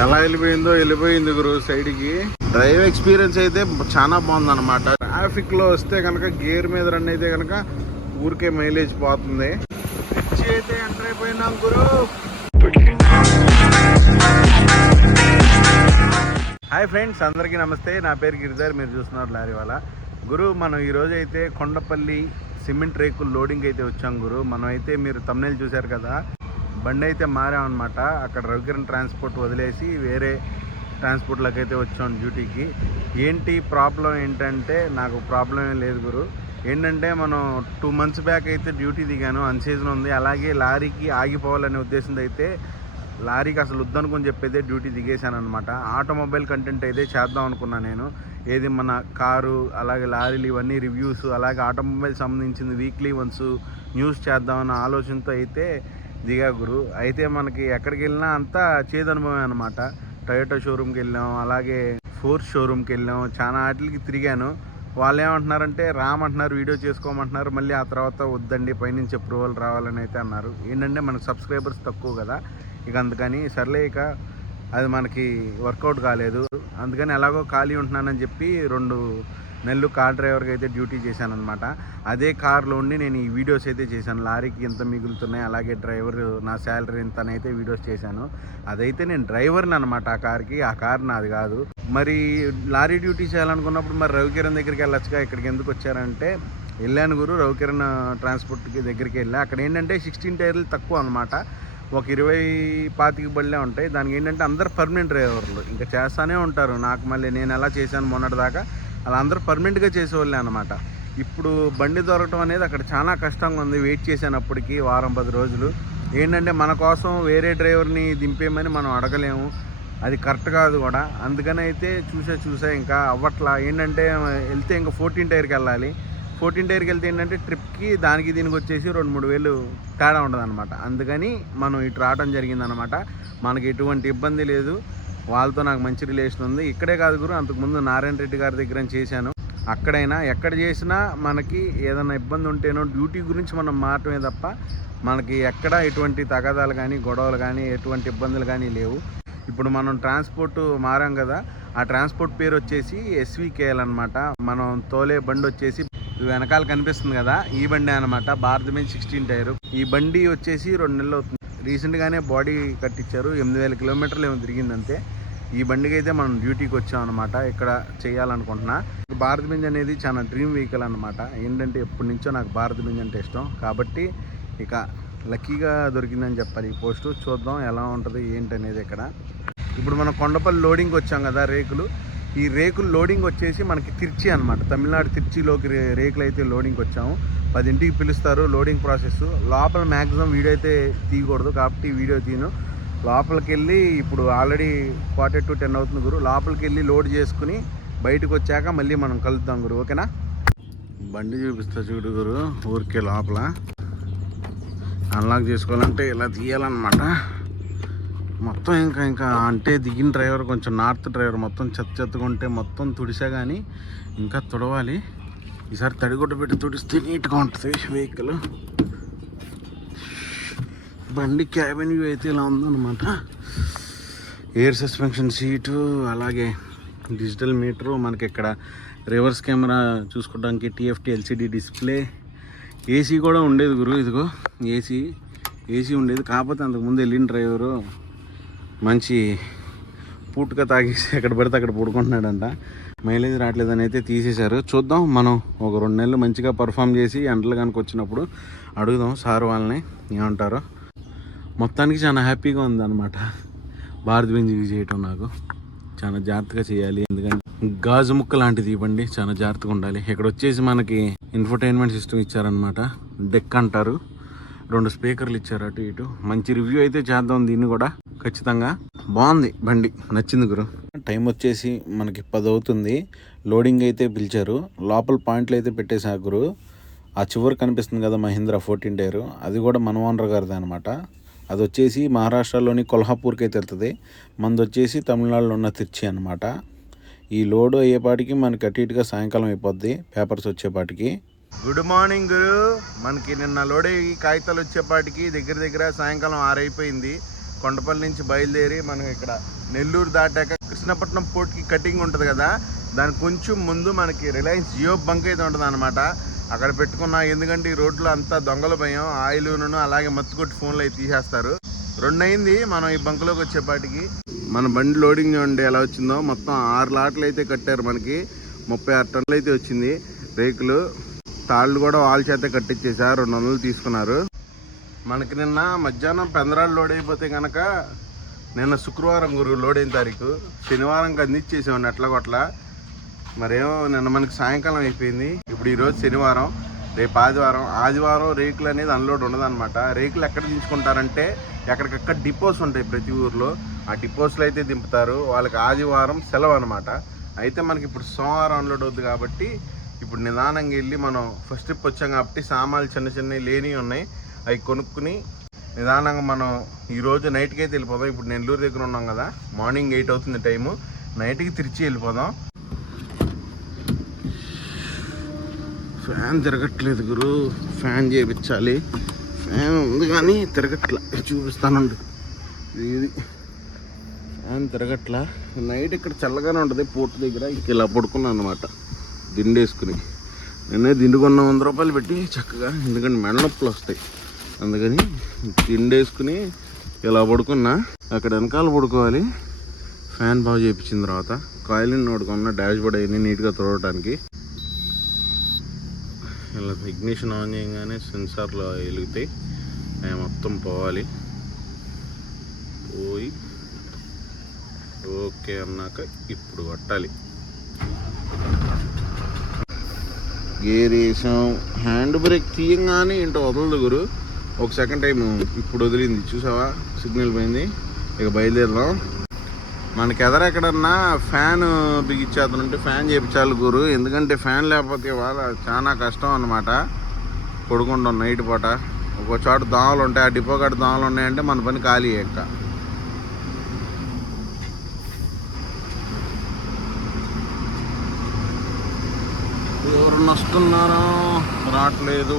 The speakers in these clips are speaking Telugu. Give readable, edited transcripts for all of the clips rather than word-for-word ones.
ఎలా వెళ్ళిపోయింది గురు సైడ్కి. డ్రైవ్ ఎక్స్పీరియన్స్ అయితే చాలా బాగుందన్నమాట. ట్రాఫిక్లో వస్తే కనుక గేర్ మీద రన్ అయితే కనుక ఊరికే మైలేజ్ పోతుంది. పిచ్చి అయితే ఎంటర్ అయిపోయినాం గురు. హాయ్ ఫ్రెండ్స్, అందరికీ నమస్తే. నా పేరు గిరిధర్, మీరు చూస్తున్నారు లారీవాలా. గురు, మనం ఈరోజు అయితే కొండపల్లి సిమెంట్ రేకులు లోడింగ్ అయితే వచ్చాం గురు. మనం అయితే మీరు తమ్నెయిల్ చూశారు కదా, బండి అయితే మారామన్నమాట. అక్కడ రవికిరణ్ ట్రాన్స్పోర్ట్ వదిలేసి వేరే ట్రాన్స్పోర్ట్లోకి అయితే వచ్చాం డ్యూటీకి. ఏంటి ప్రాబ్లం ఏంటంటే, నాకు ప్రాబ్లం ఏం లేదు గురు. ఏంటంటే మనం 2 months బ్యాక్ అయితే డ్యూటీ దిగాను, అన్సీజన్ ఉంది. అలాగే లారీకి ఆగిపోవాలనే ఉద్దేశంతో అయితే లారీకి అసలు వద్దనుకుని చెప్పైతే డ్యూటీ దిగేశాను అనమాట. ఆటోమొబైల్ కంటెంట్ అయితే చేద్దాం అనుకున్నాను నేను. ఏది మన కారు, అలాగే లారీలు, ఇవన్నీ రివ్యూస్, అలాగే ఆటోమొబైల్ సంబంధించింది వీక్లీ వన్స్ న్యూస్ చేద్దామన్న ఆలోచనతో అయితే దిగా గురు. అయితే మనకి ఎక్కడికి వెళ్ళినా అంతా చేదనుభవం అనమాట. టొయోటా షోరూమ్కి వెళ్ళాం, అలాగే ఫోర్స్ షోరూమ్కి వెళ్ళాం, చాలా వాటికి తిరిగాను. వాళ్ళు ఏమంటున్నారంటే రామంటున్నారు, వీడియో చేసుకోమంటున్నారు. మళ్ళీ ఆ తర్వాత వద్దండి, పైనుంచి అప్రూవల్ రావాలని అయితే అన్నారు. ఏంటంటే మనకు సబ్స్క్రైబర్స్ తక్కువ కదా, ఇక అందుకని సర్లే, ఇక అది మనకి వర్కౌట్ కాలేదు. అందుకని ఎలాగో ఖాళీ ఉంటున్నానని చెప్పి 2 నెలలు కార్ డ్రైవర్గా అయితే డ్యూటీ చేశాను అనమాట. అదే కార్లో ఉండి నేను ఈ వీడియోస్ అయితే చేశాను. లారీకి ఎంత మిగులుతున్నాయి, అలాగే డ్రైవర్ నా శాలరీ ఎంత అని అయితే వీడియోస్ చేశాను. అదైతే నేను డ్రైవర్ని అనమాట ఆ కార్కి, ఆ కార్ నాది కాదు. మరి లారీ డ్యూటీ చేయాలనుకున్నప్పుడు మరి రవికిరణ్ దగ్గరికి వెళ్ళొచ్చుగా, ఇక్కడికి ఎందుకు వచ్చారంటే వెళ్ళాను గురు. రవికిరణ్ ట్రాన్స్పోర్ట్కి దగ్గరికి వెళ్ళా. అక్కడ ఏంటంటే 16 టైర్లు తక్కువ అనమాట. ఒక 20-25 బళ్ళే ఉంటాయి. దానికి ఏంటంటే అందరు పర్మనెంట్ డ్రైవర్లు, ఇంకా చేస్తూనే ఉంటారు. నాకు మళ్ళీ నేను ఎలా చేశాను మొన్నటిదాకా, అలా అందరూ పర్మనెంట్గా చేసేవాళ్ళే అనమాట. ఇప్పుడు బండి దొరకటం అనేది అక్కడ చాలా కష్టంగా ఉంది. వెయిట్ చేశాను అప్పటికి 10 రోజులు. ఏంటంటే మన కోసం వేరే డ్రైవర్ని దింపేయమని మనం అడగలేము, అది కరెక్ట్ కాదు కూడా. అందుకని అయితే చూసా ఇంకా అవ్వట్లా. ఏంటంటే వెళ్తే ఇంకా 14 టైర్కి వెళ్ళాలి. 14 టైర్కి వెళ్తే ఏంటంటే ట్రిప్కి దానికి దీనికి వచ్చేసి 2-3 వేలు తేడా ఉండదు అనమాట. అందుకని మనం ఇటు రావడం జరిగిందనమాట. మనకి ఎటువంటి ఇబ్బంది లేదు, వాళ్ళతో నాకు మంచి రిలేషన్ ఉంది. ఇక్కడే కాదు గురు, అంతకుముందు నారాయణ రెడ్డి గారి దగ్గర చేశాను. అక్కడైనా ఎక్కడ చేసినా మనకి ఏదైనా ఇబ్బంది ఉంటేనో డ్యూటీ గురించి మనం మారటమే తప్ప మనకి ఎక్కడ ఎటువంటి తగాదాలు కానీ, గొడవలు కానీ, ఎటువంటి ఇబ్బందులు కానీ లేవు. ఇప్పుడు మనం ట్రాన్స్పోర్ట్ మారాం కదా, ఆ ట్రాన్స్పోర్ట్ పేరు వచ్చేసి SVKL అనమాట. మనం తోలే బండి వచ్చేసి వెనకాల కనిపిస్తుంది కదా, ఈ బండి అనమాట. Bharat Benz 16 tyre. ఈ బండి వచ్చేసి 2 నెలలు అవుతుంది. రీసెంట్గానే బాడీ కట్టించారు, 8000 కిలోమీటర్లు ఏమో తిరిగిందంతే. ఈ బండికి అయితే మనం డ్యూటీకి వచ్చాం అనమాట. ఇక్కడ చేయాలనుకుంటున్నా. భారత్ బెంజ్ అనేది చాలా డ్రీమ్ వెహికల్ అనమాట. ఏంటంటే ఎప్పటి నుంచో నాకు భారత్ బెంజ్ అంటే ఇష్టం, కాబట్టి ఇక లక్కీగా దొరికిందని చెప్పాలి ఈ పోస్టు. చూద్దాం ఎలా ఉంటుంది ఏంటి అనేది. ఇక్కడ ఇప్పుడు మనం కొండపల్లి లోడింగ్కి వచ్చాం కదా రేకులు. ఈ రేకులు లోడింగ్ వచ్చేసి మనకి తిర్చి అనమాట. తమిళనాడు తిర్చిలోకి రేకులు అయితే లోడింగ్కి వచ్చాము. 10ంటికి పిలుస్తారు లోడింగ్ ప్రాసెస్. లోపల మ్యాక్సిమం వీడియో అయితే తీయకూడదు, కాబట్టి వీడియో తీయను. లోపలికి వెళ్ళి ఇప్పుడు ఆల్రెడీ 10:45 అవుతుంది గురు. లోపలికి వెళ్ళి లోడ్ చేసుకుని బయటకు వచ్చాక మళ్ళీ మనం కలుద్దాం గురు, ఓకేనా? బండి చూపిస్తా చూడు గురు. ఊరికే లోపల అన్లాక్ చేసుకోవాలంటే ఇలా తీయాలన్నమాట. మొత్తం ఇంకా అంటే దిగిన డ్రైవర్ కొంచెం నార్త్ డ్రైవర్, మొత్తం చెత్తగా ఉంటే మొత్తం తుడిసా కానీ ఇంకా తుడవాలి. ఈసారి తడిగుడ్డ పెట్టి తుడిస్తే నీట్గా ఉంటుంది వెహికల్. బండి క్యాబిన్ వ్యూ అయితే ఇలా ఉందన్నమాట. ఎయిర్ సస్పెన్షన్ సీటు, అలాగే డిజిటల్ మీటరు, మనకి ఇక్కడ రివర్స్ కెమెరా చూసుకోవడానికి TFT LCD డిస్ప్లే. ఏసీ కూడా ఉండేది గురు, ఇదిగో ఏసీ ఉండేది. కాకపోతే అంతకుముందు వెళ్ళిన డ్రైవరు మంచి పూటుగా తాగేసి ఎక్కడ పడితే అక్కడ పడుకుంటున్నాడంట. మైలేజ్ రావట్లేదని అయితే తీసేశారు. చూద్దాం, మనం ఒక 2 నెలలు మంచిగా పర్ఫామ్ చేసి ఎండలు కనుక వచ్చినప్పుడు అడుగుదాం సార్ వాళ్ళని ఏమంటారో. మొత్తానికి చాలా హ్యాపీగా ఉందన్నమాట భారత్ బెంజ్ యూజ్ చేయటం. నాకు చాలా జాగ్రత్తగా చేయాలి, ఎందుకంటే గాజు ముక్క లాంటిది ఈ బండి, చాలా జాగ్రత్తగా ఉండాలి. ఇక్కడ వచ్చేసి మనకి ఇన్ఫర్టైన్మెంట్ సిస్టమ్ ఇచ్చారనమాట. డెక్ అంటారు. 2 స్పీకర్లు ఇచ్చారు అటు ఇటు. మంచి రివ్యూ అయితే చేద్దాం దీన్ని కూడా ఖచ్చితంగా. బాగుంది బండి, నచ్చింది గురు. టైం వచ్చేసి మనకి 10 అవుతుంది. లోడింగ్ అయితే పిలిచారు. లోపల పాయింట్లు అయితే పెట్టేసా గురు. ఆ చివరి కనిపిస్తుంది కదా మహీంద్రా 14 టైరు, అది కూడా మన ఓనర్ గారిది అనమాట. అది వచ్చేసి మహారాష్ట్రలోని కొల్హాపూర్కి అయితే వెళ్తుంది. మనది వచ్చేసి తమిళనాడులో ఉన్న తిర్చి అనమాట. ఈ లోడ్ అయ్యేపాటికి మనకి అటు ఇటుగా సాయంకాలం అయిపోద్ది, పేపర్స్ వచ్చేపాటికి. గుడ్ మార్నింగ్ గురు. మనకి నిన్న లోడ్ అయ్యి కాగితాలు వచ్చేపాటికి దగ్గర సాయంకాలం 6 అయిపోయింది. కొండపల్లి నుంచి బయలుదేరి మనం ఇక్కడ నెల్లూరు దాటాక కృష్ణపట్నం పోర్ట్కి కటింగ్ ఉంటుంది కదా, దానికి కొంచెం ముందు మనకి రిలయన్స్ జియో బంక్ అయితే ఉంటుంది అనమాట. అక్కడ పెట్టుకున్నా, ఎందుకంటే ఈ రోడ్లో అంతా దొంగల భయం, ఆయిల్ను అలాగే మత్తుకొట్టి ఫోన్లు అయితే తీసేస్తారు. 2 అయింది మనం ఈ బంకులోకి వచ్చేపాటికి. మన బండి లోడింగ్ చూడండి ఎలా వచ్చిందో. మొత్తం 6 లాట్లు అయితే కట్టారు మనకి, 36 టన్నులు అయితే వచ్చింది. రేకులు తాళ్ళు కూడా వాళ్ళ చేతే కట్టించేసారు, 200 తీసుకున్నారు. మనకి నిన్న మధ్యాహ్నం పెందరాలు లోడ్ అయిపోతే కనుక నిన్న శుక్రవారం గురు లోడ్ అయిన తారీఖు, శనివారంకి అందించేసామండి ఎట్లా కొట్లా. మరేమో నిన్న మనకి సాయంకాలం అయిపోయింది. ఇప్పుడు ఈరోజు శనివారం, రేపు ఆదివారం రేకులు అనేది అన్లోడ్ ఉండదన్నమాట. రేకులు ఎక్కడ దించుకుంటారంటే ఎక్కడికక్కడ డిపోస్ ఉంటాయి ప్రతి ఊర్లో, ఆ డిపోస్లో అయితే దింపుతారు. వాళ్ళకి ఆదివారం సెలవు అనమాట. అయితే మనకి ఇప్పుడు సోమవారం అన్లోడ్ అవుతుంది కాబట్టి ఇప్పుడు నిదానంగా వెళ్ళి మనం ఫస్ట్ ట్రిప్ వచ్చాం కాబట్టి సామాన్లు చిన్నవి లేనివి ఉన్నాయి, అవి కొనుక్కుని నిదానంగా మనం ఈరోజు నైట్కి అయితే వెళ్ళిపోదాం. ఇప్పుడు నెల్లూరు దగ్గర ఉన్నాం కదా, మార్నింగ్ 8 అవుతుంది టైము, నైట్కి తిరిచి వెళ్ళిపోదాం. ఫ్యాన్ తిరగట్లేదు గురు, ఫ్యాన్ చేయించాలి. ఫ్యాన్ ఉంది కానీ తిరగట్లా, చూపిస్తానండి. ఇది ఫ్యాన్ తిరగట్లా. నైట్ ఇక్కడ చల్లగానే ఉంటుంది పోర్ట్ దగ్గర. ఇలా పడుకున్నాను అనమాట దిండేసుకుని. నేనే దిండు కొన్న 100 రూపాయలు పెట్టి చక్కగా, ఎందుకంటే మెడ నొప్పులు వస్తాయి, అందుకని దిండేసుకుని ఇలా పడుకున్నా. అక్కడ వెనకాల పడుకోవాలి. ఫ్యాన్ బాగా చేయించిన తర్వాత కాయిలిన్ నోడుకున్న డాష్ బోర్డ్ అవన్నీ నీట్గా తొడవడానికి. ఇలా ఇగ్నిషన్ ఆన్ చేయగానే సెన్సార్లు వెలుగుతాయి, అవి మొత్తం పోవాలి. పోయి ఓకే అన్నాక ఇప్పుడు కొట్టాలి. గేర్ వేసాం, హ్యాండ్ బ్రేక్ తీయంగానే ఏంటో వదలదు గురు. 1 సెకండ్ టైం ఇప్పుడు వదిలింది, చూసావా, సిగ్నల్ పోయింది. ఇక బయలుదేరదాం. మనకి ఎక్కడన్నా ఫ్యాన్ బిగించేతనుంటే ఫ్యాన్ చేయించాలి గురు, ఎందుకంటే ఫ్యాన్ లేకపోతే వాళ్ళ చాలా కష్టం అన్నమాట. పడుకుంటాం నైట్ పూట. ఒక చోట దోమలు ఉంటాయి, ఆ డిపో కాడ దోమలు ఉన్నాయంటే మన పని ఖాళీ. ఇంకా ఎవరన్నా వస్తున్నారా, రావట్లేదు.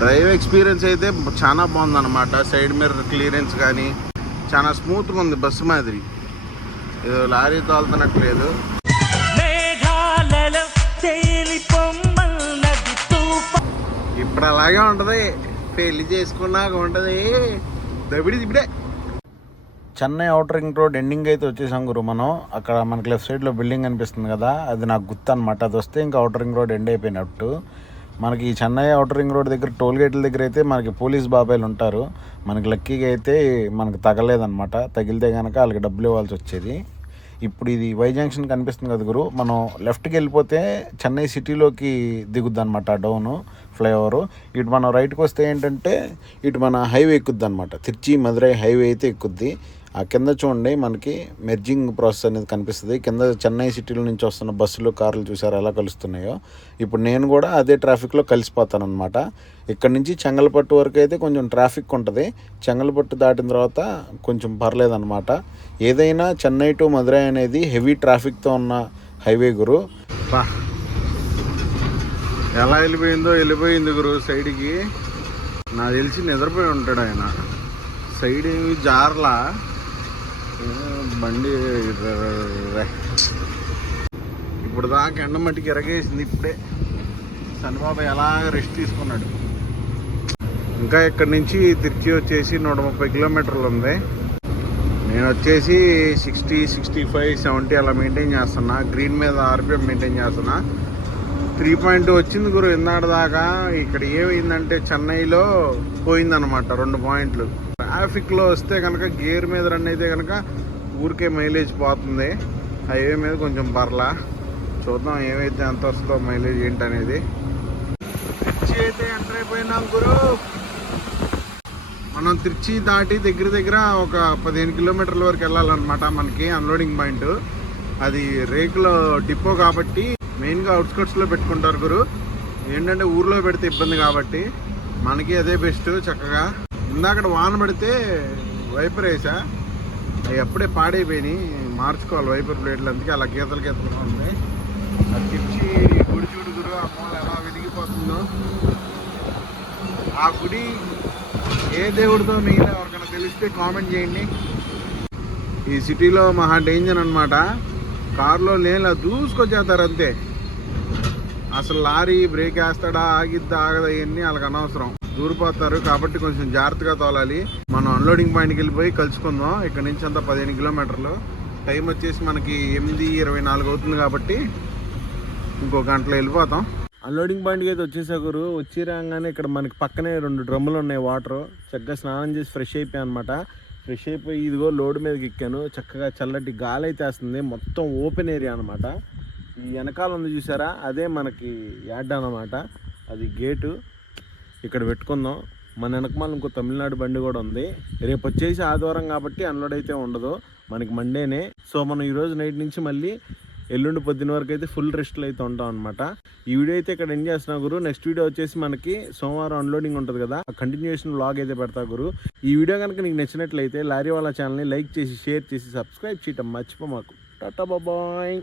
డ్రైవ్ ఎక్స్పీరియన్స్ అయితే చాలా బాగుందన్నమాట. సైడ్ మిర్రర్ క్లియరెన్స్ కానీ చాలా స్మూత్గా ఉంది, బస్సు మాదిరి. ఏదో లారీ తోలుతున్నట్లేదు. ఇప్పుడు అలాగే ఉంటుంది, పెళ్లి చేసుకున్నాక ఉంటుంది దబిడి దిబిడే. Chennai outer ring road ending అయితే వచ్చేసాం గురు మనం. అక్కడ మనకి లెఫ్ట్ సైడ్లో బిల్డింగ్ కనిపిస్తుంది కదా, అది నాకు గుర్తు అనమాట. అది వస్తే ఇంకా అవుటర్ రింగ్ రోడ్ ఎండ్ అయిపోయినట్టు. మనకి ఈ చెన్నై అవుటర్ రింగ్ రోడ్ దగ్గర టోల్ గేట్ల దగ్గర అయితే మనకి పోలీస్ బాబాయిలు ఉంటారు. మనకి లక్కీగా అయితే మనకు తగలేదన్నమాట. తగిలితే కనుక వాళ్ళకి డబ్బులు ఇవ్వాల్సి వచ్చేది. ఇప్పుడు ఇది వై జంక్షన్ కనిపిస్తుంది కదా గురు, మనం లెఫ్ట్కి వెళ్ళిపోతే చెన్నై సిటీలోకి దిగుద్ది అనమాట డౌను ఫ్లైఓవరు. ఇటు మనం రైట్కి వస్తే ఏంటంటే ఇటు మన హైవే ఎక్కుద్ది అనమాట, తిరుచి మదురై హైవే అయితే ఎక్కుద్ది. ఆ కింద చూడండి మనకి మెర్జింగ్ ప్రాసెస్ అనేది కనిపిస్తుంది. కింద చెన్నై సిటీలో నుంచి వస్తున్న బస్సులు కార్లు చూసారు ఎలా కలుస్తున్నాయో. ఇప్పుడు నేను కూడా అదే ట్రాఫిక్లో కలిసిపోతాను అనమాట. ఇక్కడ నుంచి చెంగల్పట్టు వరకు అయితే కొంచెం ట్రాఫిక్ ఉంటుంది, చెంగల్పట్టు దాటిన తర్వాత కొంచెం పర్లేదన్నమాట. ఏదైనా చెన్నై టు మదురై అనేది హెవీ ట్రాఫిక్తో ఉన్న హైవే గురు. ఎలా వెళ్ళిపోయింది గురు సైడ్కి. నాకు తెలిసి నిద్రపోయి ఉంటాడు ఆయన. సైడ్ ఏమి జార్లా బండి. ఇప్పుడు దాకా ఎండ మట్టికి ఎరగేసింది. ఇప్పుడే సన్బాబు ఎలాగ రెస్ట్ తీసుకున్నాడు. ఇంకా ఇక్కడి నుంచి తిరిచి వచ్చేసి 130 కిలోమీటర్లు ఉంది. నేను వచ్చేసి 60, 65, 70 అలా మెయింటైన్ చేస్తున్నా. గ్రీన్ మీద RPM మెయింటైన్ చేస్తున్నా. 3.2 వచ్చింది గురు ఇందాక దాకా. ఇక్కడ ఏమైందంటే చెన్నైలో పోయిందనమాట 2 పాయింట్లు. ట్రాఫిక్లో వస్తే కనుక గేర్ మీద రన్ అయితే కనుక ఊరికే మైలేజ్ పోతుంది. హైవే మీద కొంచెం పర్లా. చూద్దాం ఏమైతే ఎంత వస్తుందో మైలేజ్ ఏంటనేది. తిరుచి అయితే ఎంటర్ అయిపోయినాం గురు. మనం తిరుచి దాటి దగ్గర ఒక 15 కిలోమీటర్ల వరకు వెళ్ళాలన్నమాట. మనకి అన్లోడింగ్ పాయింట్ అది రేకుల డిపో కాబట్టి మెయిన్గా అవుట్స్కట్స్లో పెట్టుకుంటారు గురు. ఏంటంటే ఊర్లో పెడితే ఇబ్బంది కాబట్టి మనకి అదే బెస్ట్. చక్కగా ఇందాక వాన పడితే వైపర్ వేసా, అవి అప్పుడే పాడైపోయినాయి, మార్చుకోవాలి వైపర్ ప్లేట్లు. అందుకే అలా గీతలుగా ఉంది. అది తిరిచి గుడి చూడు గురు, ఆ మూల ఎలా వెలిగిపోతుంది కనిపిస్తుందో ఆ గుడి ఏ దేవుడితో మిగిలిన ఎవరికైనా తెలిస్తే కామెంట్ చేయండి. ఈ సిటీలో మహా డేంజర్ అనమాట. కారులో లేనిలా దూసుకొచ్చేస్తారు అంతే. అసలు లారీ బ్రేక్ వేస్తాడా, ఆగిద్దా, ఆగదా, ఇవన్నీ వాళ్ళకి అనవసరం. దూరిపోతారు కాబట్టి కొంచెం జాగ్రత్తగా తోలాలి. మనం అన్లోడింగ్ పాయింట్కి వెళ్ళిపోయి కలుసుకుందాం. ఇక్కడ నుంచి అంతా 15 కిలోమీటర్లు. టైం వచ్చేసి మనకి 8:24 అవుతుంది కాబట్టి ఇంకో గంటలో వెళ్ళిపోతాం. అన్లోడింగ్ పాయింట్కి అయితే వచ్చేసా గురు. వచ్చి రాగానే ఇక్కడ మనకి పక్కనే 2 డ్రమ్ములు ఉన్నాయి వాటర్. చక్కగా స్నానం చేసి ఫ్రెష్ అయిపోయాయి అనమాట. ఫ్రెష్ అయిపోయి ఇదిగో లోడ్ మీదకి ఎక్కాను. చక్కగా చల్లటి గాలి అయితే వస్తుంది. మొత్తం ఓపెన్ ఏరియా అనమాట. ఈ వెనకాల ఉంది చూసారా, అదే మనకి యాడ్ అనమాట. అది గేటు. ఇక్కడ పెట్టుకుందాం. మన వెనకమాల ఇంకో తమిళనాడు బండి కూడా ఉంది. రేపు వచ్చేసి ఆదివారం కాబట్టి అన్లోడ్ అయితే ఉండదు, మనకి మండేనే. సో మనం ఈరోజు నైట్ నుంచి మళ్ళీ ఎల్లుండి పొద్దున వరకు అయితే ఫుల్ రెస్ట్లో అయితే ఉంటాం అనమాట. ఈ వీడియో అయితే ఇక్కడ ఎండ్ చేస్తున్నా గురు. నెక్స్ట్ వీడియో వచ్చేసి మనకి సోమవారం అన్లోడింగ్ ఉంటుంది కదా, ఆ కంటిన్యూషన్ వ్లాగ్ అయితే పెడతా గురు. ఈ వీడియో కనుక నీకు నచ్చినట్లయితే లారీ వాళ్ళ ఛానల్ని లైక్ చేసి, షేర్ చేసి, సబ్స్క్రైబ్ చేయటం మర్చిపో మాకు. టాటా బాయ్.